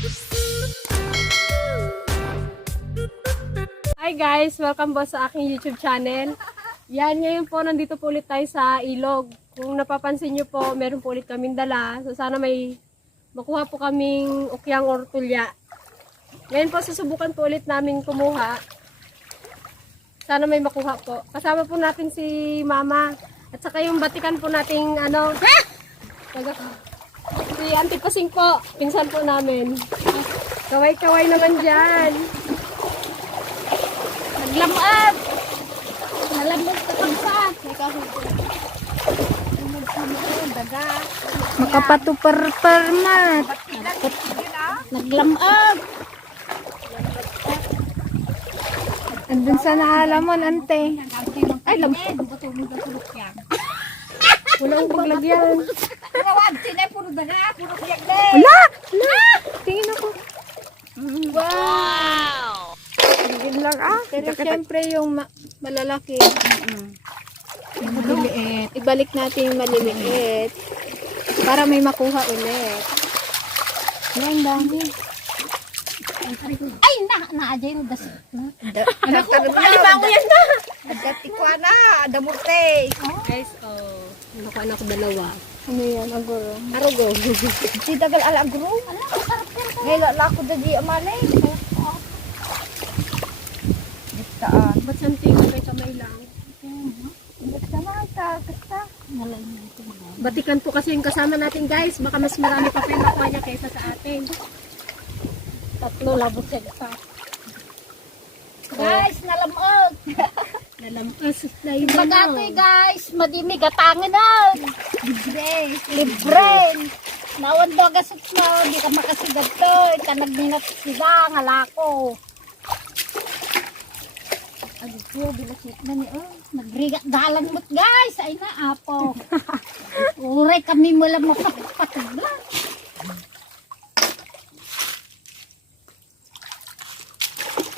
Hi guys! Welcome po sa aking YouTube channel. Yan, ngayon po nandito po ulit tayo sa ilog. Kung napapansin nyo po, meron po ulit kaming dala. So sana may makuha po kaming ukyang or tulya. Ngayon po susubukan po ulit namin kumuha. Sana may makuha po. Kasama po natin si Mama. At saka yung batikan po nating si Auntie Pasing po. Pinsan po namin. Kaway-kaway naman dyan. Naglamad! Nalamad ka pagsa. Daga. Makapatuper-permat. Naglamad. Andun sa naalamon, ante. Ay, lamad. Wala akong paglagyan. Wala! Tingin ako. Wow! Tingin lang Pero syempre yung malalaki. Maliliit. Ibalik natin yung maliliit. Para may makuha ulit. Yan, dami. Ay, na-adya yung das. Alimango yan na! Agkatikwana, adamurte. Guys, nakuha na ako dalawa. Ano yan, aguro? Arugo. Si dagal alagro. Ngayon, lako da di amalay. Diktaan. Ba't something may kamay lang? Diktaan ka, kasta. Batikan po kasi yung kasama natin guys. Baka mas marami pa kayo makuha niya kaysa sa atin. Tatlo labot sa gata. Guys, nalamog. Nalampas na yun Bagatoy guys, madimi gatangan na. Libre. Libre. Nawan do gasot na, di ka makasigad to. Itanag minat sila, ngalako. Ay ko, bilasit na ni nagrigat dalang mot guys. Ay na, apo. Uray kami mula mapatagla.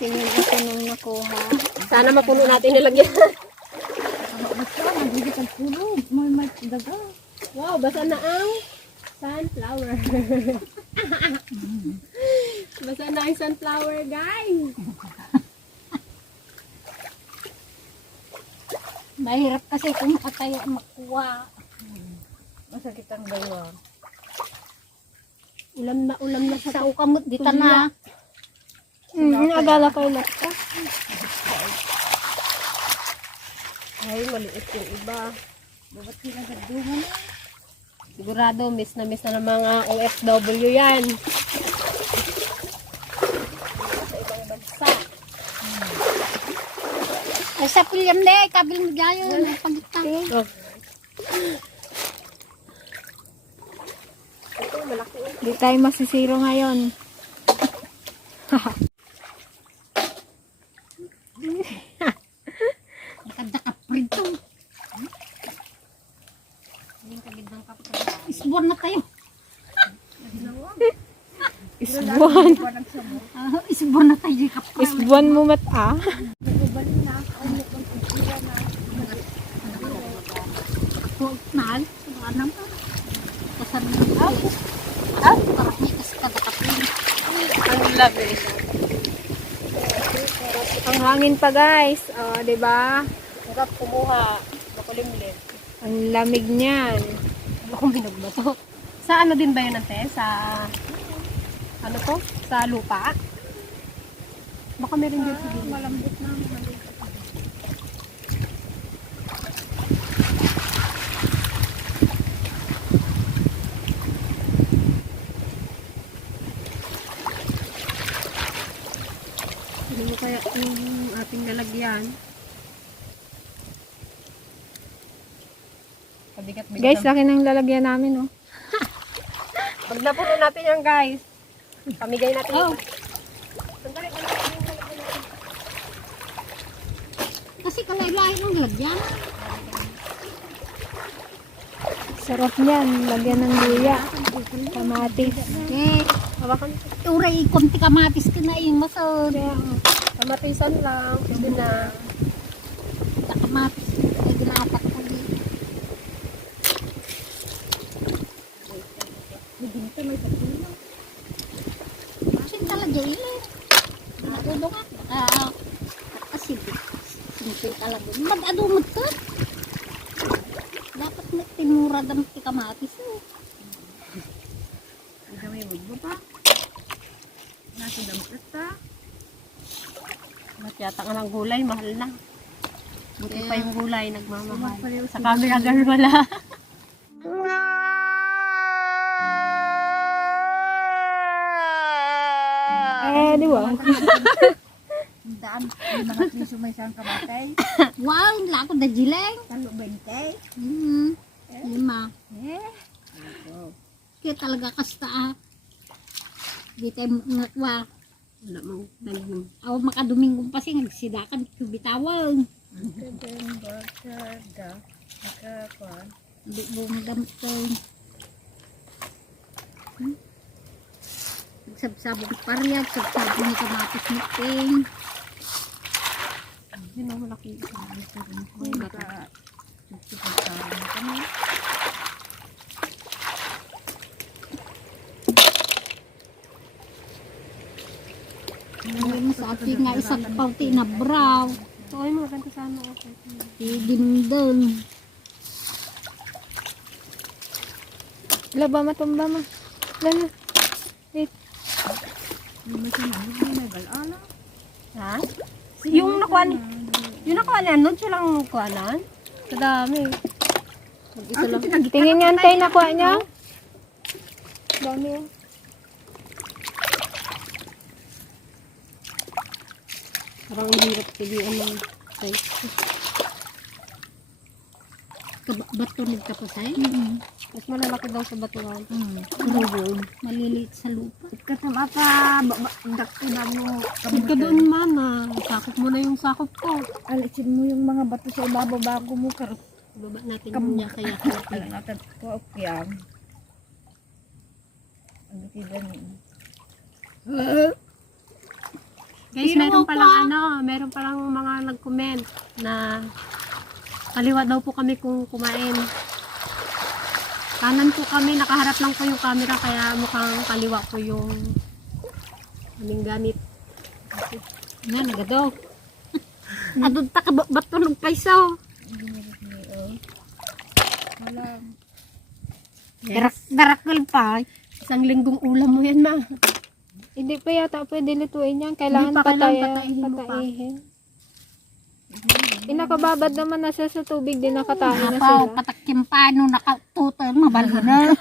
Tingin ako nung nakuha. Sana mapuno natin nilagyan. Basta, nagrigat ang pulo. May daga. Wow, basa na ang sunflower. Basa na ang sunflower guys. Mahirap kasi kung makatayo makuha. Masakit ang dalawa. Ulam na sa Sa ukamot dito na. Agala ko yung nasta. Ay, maliit yung iba. Babat sila nagdungan na. Sigurado, miss na ng mga OFW yan. Sa ibang bansa. Ay sa pulyam na eh, kabil mo gayon. Pagitang. Oh. Ito, malaki. Di tayo masisiro ngayon. Nakadakaprito. Isbon na tayo. Isbuan. Isbon na tayo. Isbuan mo mata. Mahal. Ano pa? Kasar na. Parang may kadakaprito. Ang labis. Ang hangin pa guys. Oh, 'di ba? Sarap kumuha. Makulimlim. Ang lamig niyan. Ano kung binog ba to? Sa ano din ba yun ante? Sa ano to? Sa lupa? Baka meron dito din. Malambot na. Hindi mo kaya yung ating lalagyan. Pabigat-bigat. Guys, laki ng lalagyan namin, oh. Pag napuno natin yan guys, pamigay natin. Oh. Sandali. Kasi kalay-lahi ng lagyan. Sarap niyan. Lagyan ng luya. Kamatis. Eh, Hawakan. uray, konti kamatis ka na yung masod. Kamatisan lang. Pwede na. Kamatis. Ay, ginatak ko din. Dito may patuloy. pala, Joyle. Natulong ako. Kasi, simple ka lang. Mag-adumot ka. Dapat na tinura dam ti kamatis. Ang gamay magbaba. Nasa damot ta. Matyata nga ng gulay, mahal na. Buti pa yung gulay, nagmamahal. Pareho Sa camera girl wala. Di ba? Daan, yung mga piso may isang kamatay. Wow, lako da jileng. Talo 20. Lima. Kaya talaga kasta di tayo ngakwa. Wala mong naging. Aw makadumingong pa sing nagsidakan bitawan. November, Sarda, Nakakuan. Di bumang damit ko. Nagsabsabong paryag, sabsabong ni kamatis ni Ping. Yun ang malaki. May bata. Nagsipagkaroon kami. Ngayon sa ating nga isang pauti na braw. So, ay mga ganda sana ako. Si Dindon. Wala ba matumba ma? Wala. Wait. Yung may sinamig na may balala. Ha? Yung nakuha niya, nun siya lang kuhanan? Sa dami. Mag-isa lang. Tingin nga tayo nakuha niya. Dami yan. Parang ang hirap pilihan ng size. Bato nagkapasay? Mas malalaki daw sa batuhan. Maliliit sa lupa. Ikatam apa, dakti na mo. Huwag ka doon, mana. Sakop mo na yung sakop ko. Alisin mo yung mga bato sa ibabaw bago mo karot. Baba natin yung niya kaya kaya. Alam natin ko, yan. Ano tigan yun? Guys, meron palang mga nag-comment na kaliwa daw po kami kung kumain. Kanan po kami, nakaharap lang po yung camera kaya mukhang kaliwa po yung aming gamit. Nga, nagadaw. Adun ta ka bato ng paisaw. Wala. Darakal pa. Isang linggong ulam mo yan, ma. Hindi pa yata pwede lutuin yan. Kailangan Hindi pa, kailangan patayin. patayin mo pa. Patayin. Inakababad naman nasa sa tubig din nakatayo na Apaw, sila. patakim pa nung nakatuto yung mabalo na.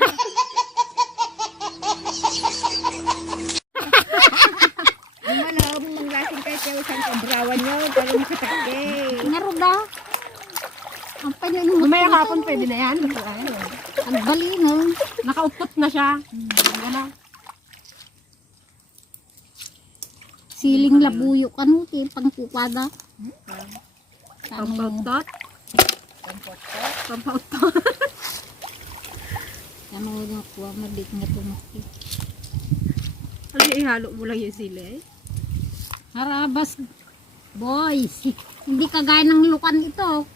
Ano, manglasing kayo sa isang kabrawan nyo para makatakde. Naruda. Ang panyo nung Mamaya kapon pwede na yan. ang bali no. Nakaupot na siya. Wala. Siling labuyo kanu ti pangkupada. Pampautot. Pampot. Pampautot. Ano yung kuha mabit nga tumaki. Ano yung ihalo mo lang yung sili? Harabas boys. Hindi kagaya ng lukan ito.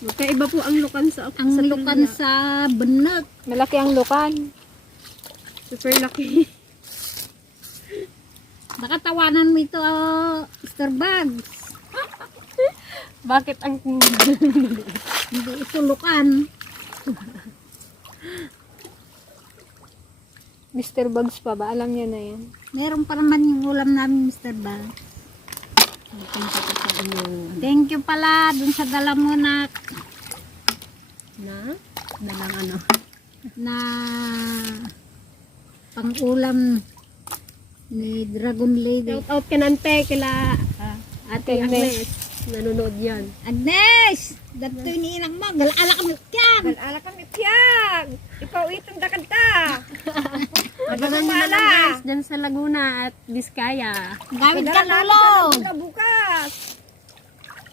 Magkaiba po ang lukan sa Ang sa lukan tulya. sa benag. Malaki ang lukan. Super laki. Nakatawanan mo ito, Mr. Bugs. Bakit ang Hindi ito lukan. Mr. Bugs pa ba? Alam niya na yan. Meron pa naman yung ulam namin, Mr. Bugs. Thank you pala dun sa dala mo na dalang ano? na pang-ulam ni Dragon Lady. Shout out kanante kila Ate Agnes. Agnes. Nanonood yan. Agnes! Dato yung inang mo. Galala ka mo kyan! Galala kami piyag. Ikaw itong dakanta. Abangan nyo na lang guys dyan sa Laguna at Vizcaya. Gawin ka, Lulo! Na bukas.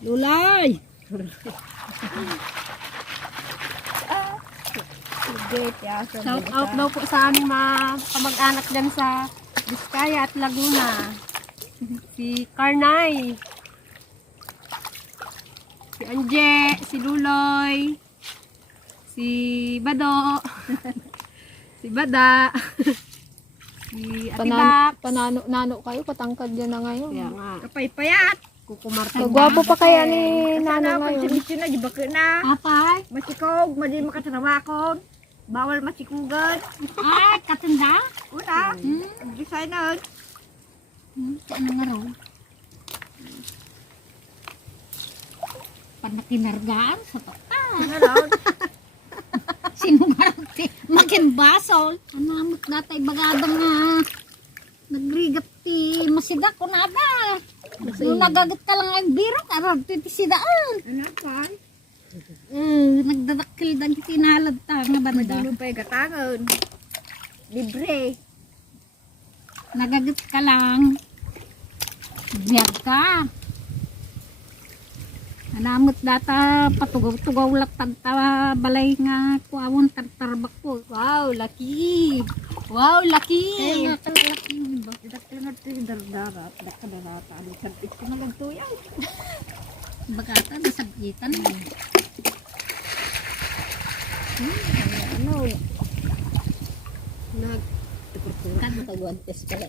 Lulay! Shout out daw po sa aming mga kamag-anak dyan sa Vizcaya at Laguna. Si Karnay. Si Anje, si Luloy, si Bado, si Bada, Si Ate Panano, Bax. panano kayo, patangkad yan na ngayon. Kaya nga, Kapaypayat. kukumartin. Kagwapo pa kaya ni Sana Nano ngayon. konsibisyon na, di ba ka na? Apay. Masikog, madi makatramakon. Bawal masikugan. Ay, katanda. Una, designer. Ano nga raw? Panakinargaan sa tata. Ngayon, Sinungarti. Makinbasol. Ano amot datay bagadang nga. Nagrigat ti masida ko na ba. Nung nagagat ka lang ang biro, karag titisidaan. ano pa? Nagdadakil dan tinalad ta nga banda. Madino pa'y gatangon. Libre. Nagagat ka lang. Biyag ka. Anamot data patugaw-tugaw latag ta balay nga kuawon tartarbak po. Wow, laki! Wow, laki! Kaya nga kalaki ba? Tidak ka nga ito yung dardarat. Tidak ka darata. Ano, sabit ko na nagtuyaw. Bagata nasabitan. Ano, Nag... Kano kagwantes pala.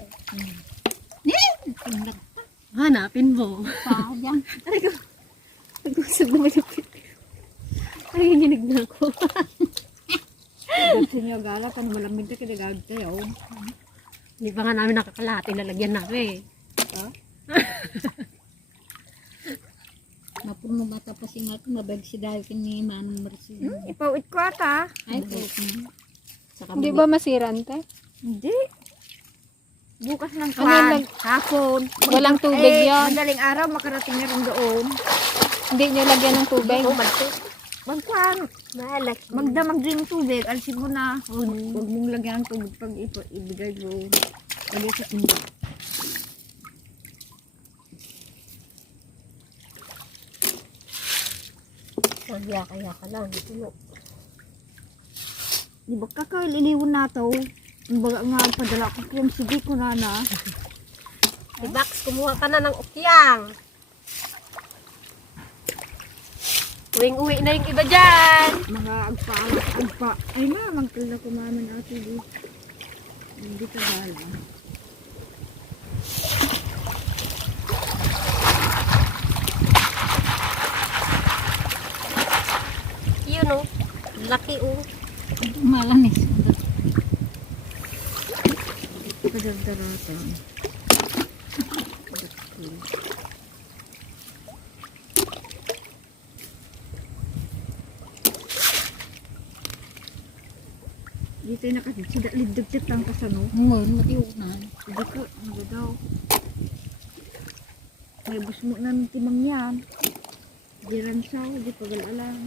Tindag pa. Hanapin mo. Sayang. Nag-usap na malapit. Ay, ginig na ako. gusto niyo gala, kan malamig na kinagagad tayo. Hindi pa nga namin nakakalahati, lalagyan namin. Mapuno mata pa si nga mabag si dahil kini Manong Marcy. Ipawit ko ata. Ay, po. Saka Hindi ba masiran, te? Hindi. Bukas ng Ano kwan. lang- Hapon. Walang tubig yan. Madaling araw, makarating na rin doon. Hindi nyo lagyan ng tubig. Magkwan. Malaki. Magdamag din ng tubig. Alisin mo na. Huwag mong lagyan ng tubig pag ibigay mo. Lagay sa kundi. Kaya ka lang. Tulo. Di ba kakililiwan na to? Ang baga nga, padala ko kung sige ko na na. Ibax, kumuha ka na ng ukyang. Uwing-uwi na yung iba dyan. Mga agpa. Ay nga, mangkala ko mama na ito. Hindi ka gala. Yun o. Laki o. Malanis. Kadagdaratan. Dito yung nakasida, lidagsit lang kasano. Ngon, matiunan. Hindi ko, ano daw. May busmo na ng timang yan. Di ransaw, di pag-alalang.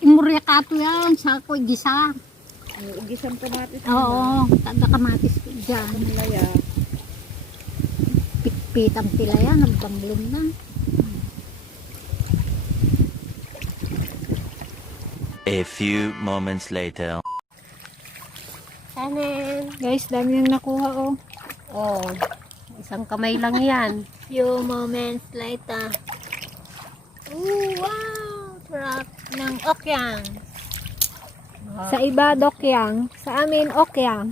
Imurya ka to yan. Sa ko gisa. May ugisang kamatis. Oo. Tada kamatis ko dyan. Malaya. Pitang pila yan. Nagbanglong na. A few moments later. Kanin. Guys, dami yung nakuha, oh. Oh. Isang kamay lang yan. Few moments later. Ooh, wow! Truck ng okyang. Sa iba, dokyang. Sa amin, okyang.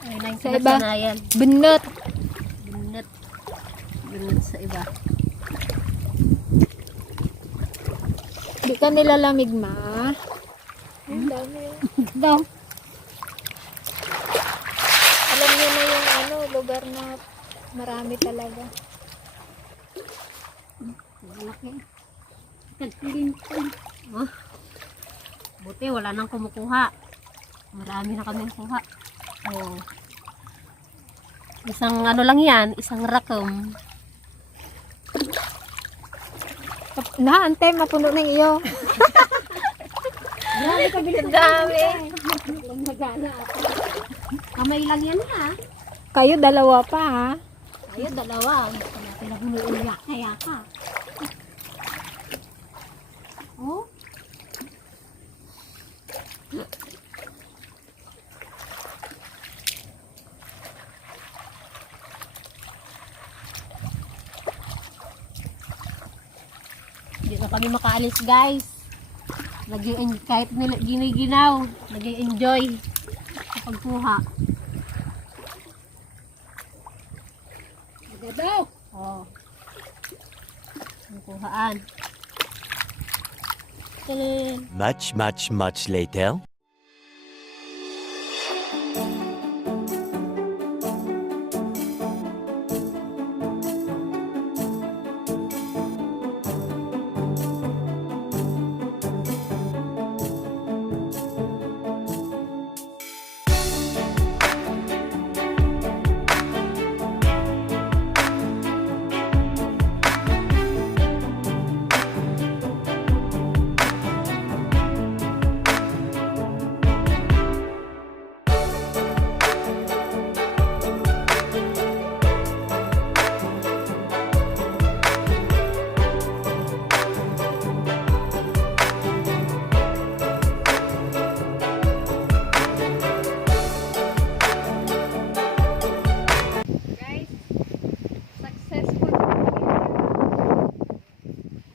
Ay, lang Sa iba? sinasanayan. Benut. Bunot. Bunot sa iba. Di ka nilalamig, ma. Ang dami yun. Daw. Alam niyo na yung ano, lugar na marami talaga. Malaki. Kagpilin ko. Oh. Buti, wala nang kumukuha. Marami na kami kuha. Oh. Isang ano lang yan, isang rakom. Na, ante, mapuno ng iyo. Ang dami. Kamay lang yan ha. Kayo dalawa pa, ha? Ayun, dalawa. Pinag-uulya kaya ka. Oh. Hindi na kami makaalis guys. Kahit giniginaw, nag-enjoy sa pagkuha. Daw. Oh. Ang kuhaan. Taleen. Much later. Guys, successful.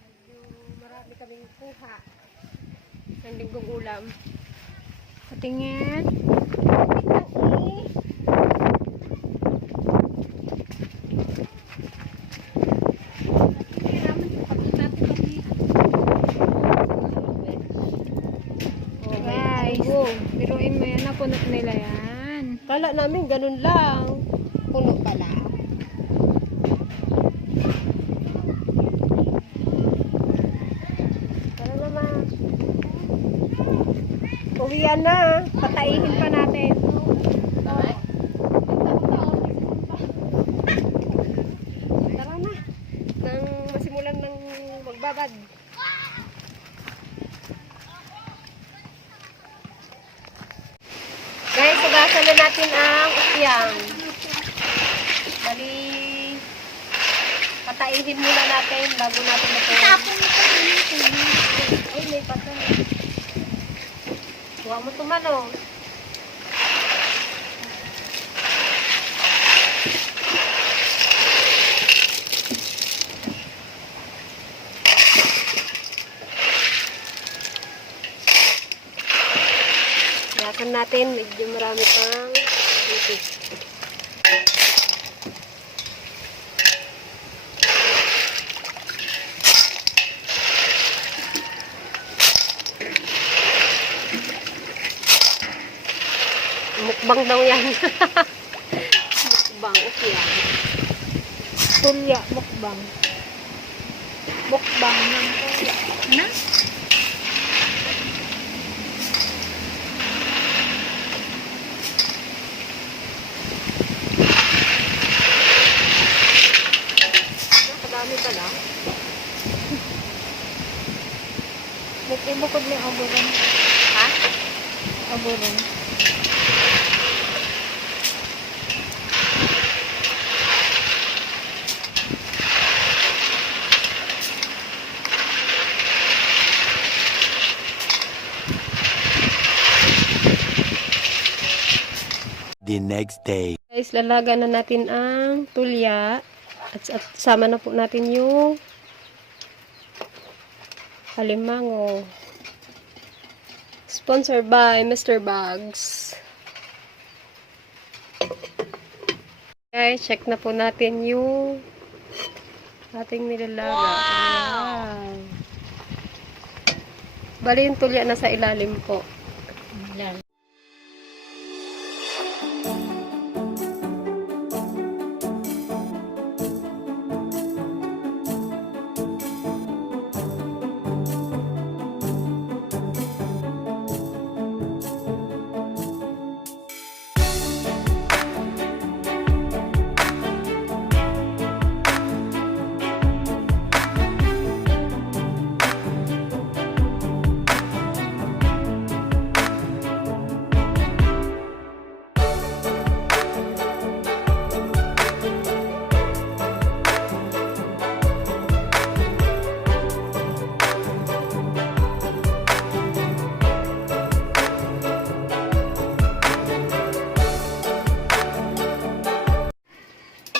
Medyo marami kaming kuha. Ang linggong ulam. Patingin. Oh, Guys, biruin mo yan. Napunot nila yan. kala namin ganun lang. Puno pala. Tara naman. Uwian na. Pataihin pa natin. Tara na. Nang masimulan ng magbabad. Guys, hugasan na natin ang ukyang. Bali, pataihin muna natin bago natin ito. Tapon mo pa yun. Ay, may patay. Huwag mo tumano. Yakan natin, medyo marami pang ipis. Mukbang daw yan. Mukbang, okay yan. Tulya, mukbang. Mukbang ng tulya. Na? Nakadami pala. Ibukod mo yung aburon. Ha? Aburon. The next day. Guys, lalaga na natin ang tulya. At sama na po natin yung halimango. Sponsored by Mr. Bugs. Guys, check na po natin yung ating nilalaga. Wow. Bali yung tulya na sa ilalim po. Yan.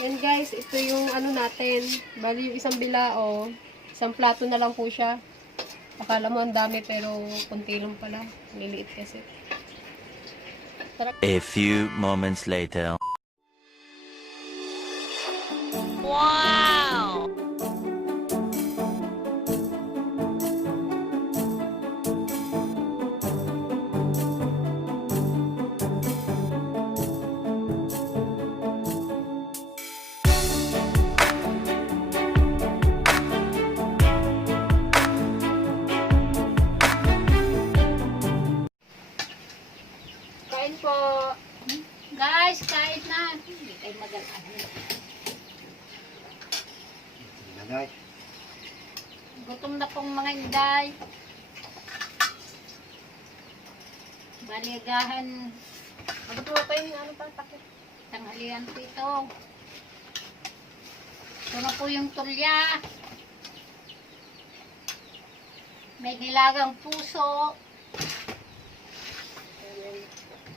Yan guys, ito yung ano natin. Bali yung isang bilao. Isang plato na lang po siya. Akala mo ang dami pero kunti lang pala. Liliit kasi. A few moments later. Kain po. Guys, kain na. Hindi kayo mag-alala. Gutom na pong mga inday. Baligahan. Ano po kayo? Ano pa takip? Tanghalian po ito. Ito na po yung tulya. May nilagang puso.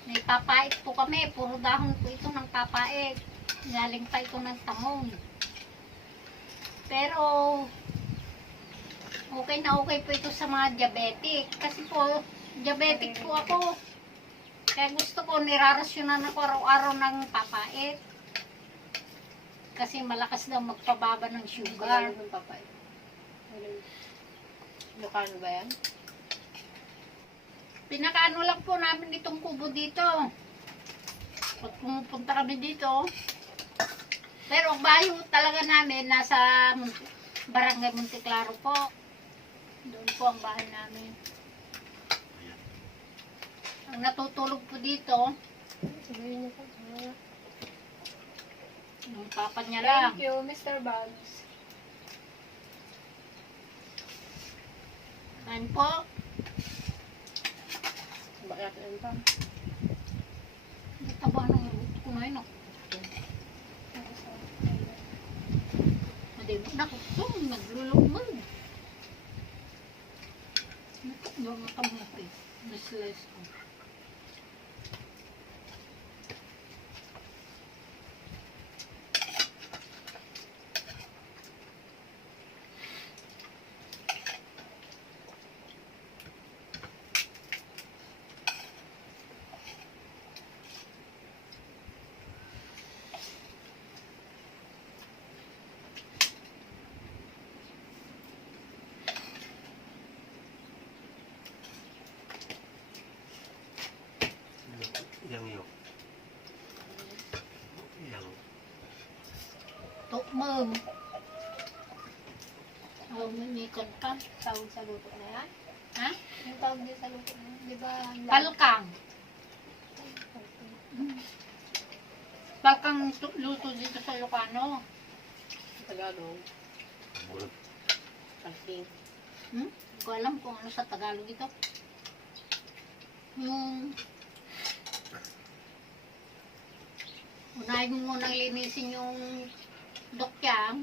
May papait po kami. Puro dahon po ito ng papait. Galing pa ito ng tamon. Pero, okay na okay po ito sa mga diabetic. Kasi po, diabetic po ako. Kaya gusto ko, nirarasyonan ako araw-araw ng papait. Kasi malakas daw magpababa ng sugar. Ng papay. Mukha ba yan? Pinakaano lang po namin itong kubo dito. Pag pumupunta kami dito. Pero ang bahay talaga namin nasa Barangay Monteclaro po. Doon po ang bahay namin. Ang natutulog po dito, Sabihin niyo po. yung papa niya lang. Thank you, Mr. Bugs. Kain po. Bakit ano pa? Taba ng ulit ko na yun. Madibot na ko. Naglulumon. Mga kamuti. Mislice ko. Tukmog. Oh, manikon pa. Tawag sa luto na yan? Ha? Yung tawag niya sa luto na yan? Di ba? Palkang. Palkang luto dito sa Ilocano. Tagalog. Palking. Hindi ko alam kung ano sa Tagalog ito. Yung unahin mo munang linisin yung dokyang.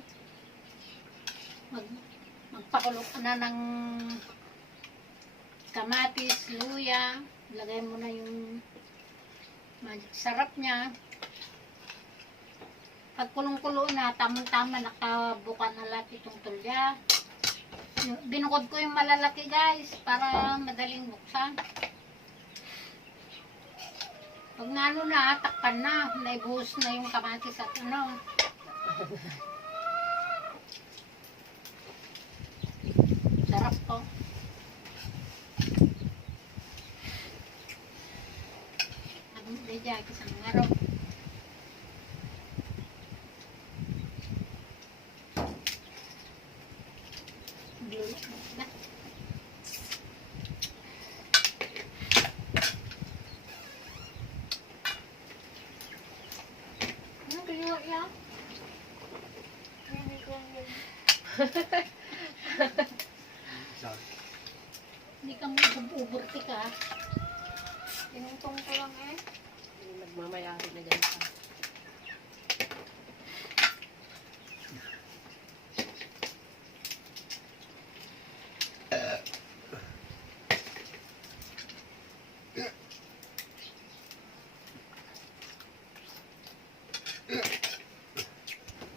Magpakulok ka na ng kamatis, luya. Lagay mo na yung magic sarap niya. Pag kulong-kulo na, tamang-tama, nakabuka na lahat itong tulya. Binukod ko yung malalaki guys, para madaling buksan. Pag naano na, takpan na, naibuhos na yung kamatis at ano. Sarap to. Nagmudya, isang araw. Ano ginawa yan? Hindi ka mag-uburti ka. Tinutong ko lang eh. Nagmamayari na dyan pa.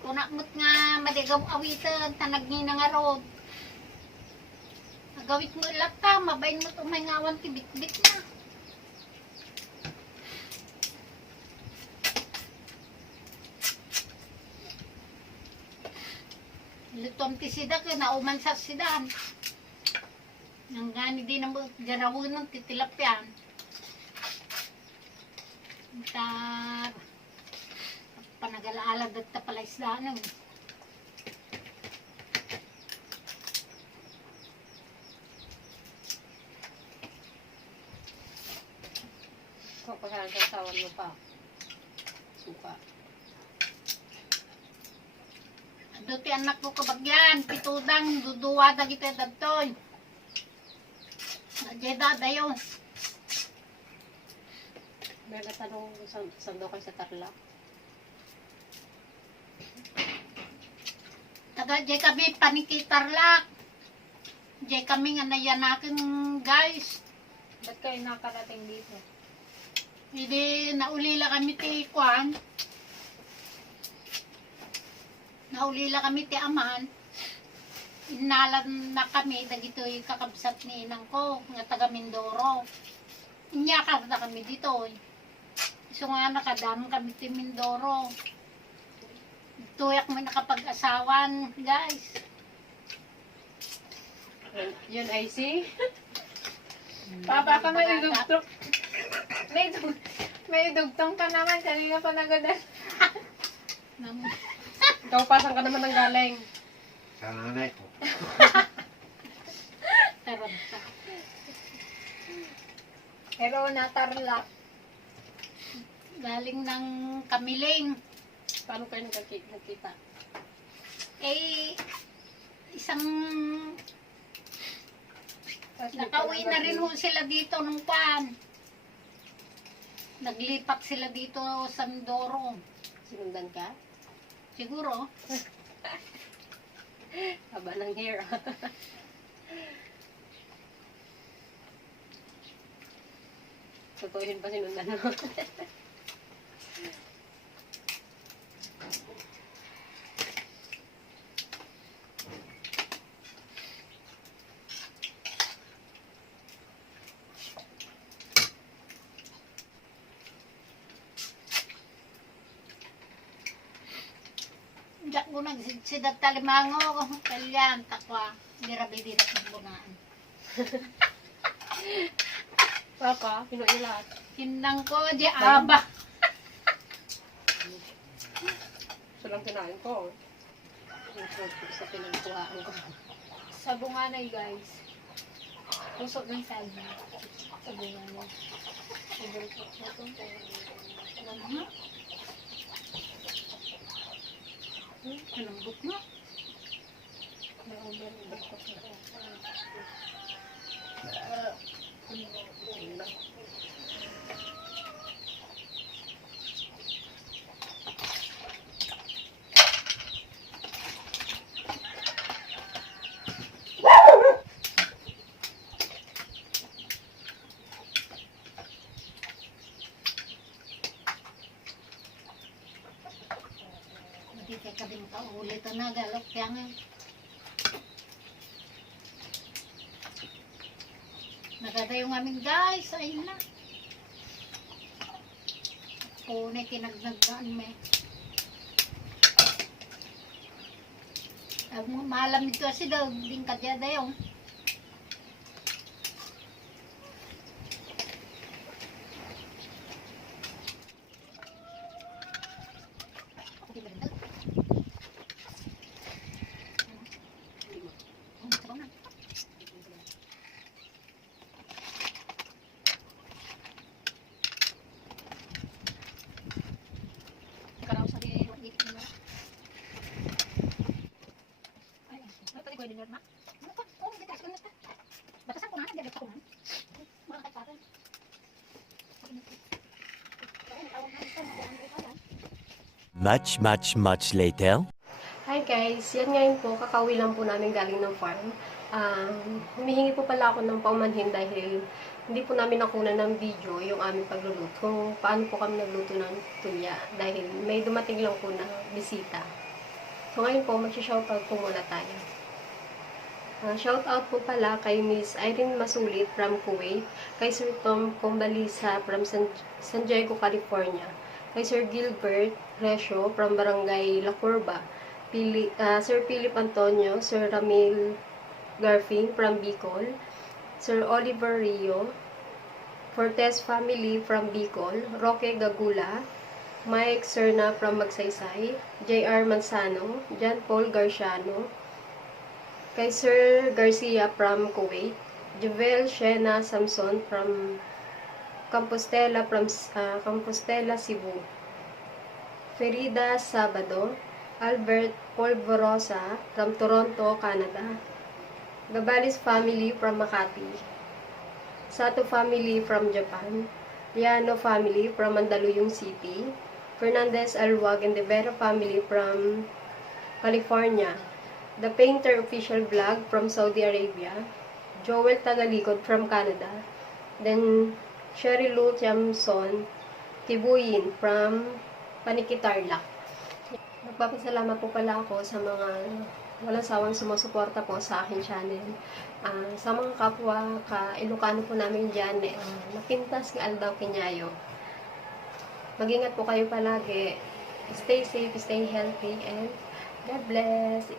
Kunakmot nga maligaw awitan, tanag ni nga rod. Gawit mo ilata, mabayin mo itong may ngawan tibit-bit na. Lutom ti sida ka, nauman sa sidan. Nang gani din ang garawin ng titilapyan. Panagalaala dagta pala isdaan. Kung pagkakasawan mo pa. Suka. Duti anak ko kabagyan, pitudang duduwa dagiti dadtoy. Najeda dayo. Bela tanong sando kayo sa Tarlac. Taga jay kami panikitarlak. Jay kami nga nayanakin guys. Ba't kayo nakarating dito? Hindi naulila kami ti kwan. Naulila kami ti aman. Inalan na kami dagitoy kakabsat ni inang ko nga taga Mindoro. Inyakar na kami dito. So nga nakadam kami ti Mindoro. Tuyak mo nakapag-asawan, guys. Yun ay si? Papa ka may idugtong. May idugtong ka naman. Kanina pa nagadan. Ikaw pa, saan ka naman nang galing? Sa nanay ko. Taranta. Pero natarlak. Galing ng Kamiling. Paano kayo nagkita? Eh, isang nakauwi na rin ho sila dito nung pan. Naglipat sila dito sa Mindoro. Sinundan ka? Siguro. Haba ng hair. Totoo yun pa sinundan mo. Diyak ko nagsidat talimango. Kalyan, takwa. Dirabi dito sa bunaan. Papa, sino yung lahat? Hinang ko, di aba. Ito lang kinain ko. Sa pinagkuhaan ko. Sa bunganay, guys. Pusok ng saging. Sa bunganay. Overcook na ito. Kalambot mo. Na-overcook na ito. Hindi ka din makaulit na galok kaya nga. Nagada yung amin guys, ayun na. Pune kinagnagaan may. Ang mga malam ito kasi daw, din kadya daw. Much later. Hi guys, yan ngayon po, kakauwi lang po namin galing ng farm. Humihingi po pala ako ng paumanhin dahil hindi po namin nakunan ng video yung aming pagluluto. Kung paano po kami nagluto ng tuya dahil may dumating lang po na bisita. So ngayon po, mag-shoutout po muna tayo. Shout out po pala kay Miss Irene Masulit from Kuwait, kay Sir Tom Combalisa from San Diego, California, kay Sir Gilbert Resio from Barangay La Curva, Sir Philip Antonio, Sir Ramil Garfing from Bicol, Sir Oliver Rio, Fortes family from Bicol, Roque Gagula, Mike Serna from Magsaysay, J.R. Mansano, John Paul Garciano, kay Sir Garcia from Kuwait, Jovel Shena Samson from Compostela, Cebu, Ferida Sabado, Albert Polvorosa from Toronto, Canada, Gabalis family from Makati, Sato family from Japan, Liano family from Mandaluyong City, Fernandez Alwag and the Vera family from California, The Painter Official Vlog from Saudi Arabia, Joel Tagalikod from Canada, then Sherry Lou Tiamson Tibuyin from Panikitarlac. Nagpapasalamat po pala ako sa mga walang sawang sumusuporta po sa aking channel. Sa mga kapwa ka-Ilocano po namin dyan, napintas ng Aldaw Kinyayo. Mag-ingat po kayo palagi. Stay safe, stay healthy, and God bless.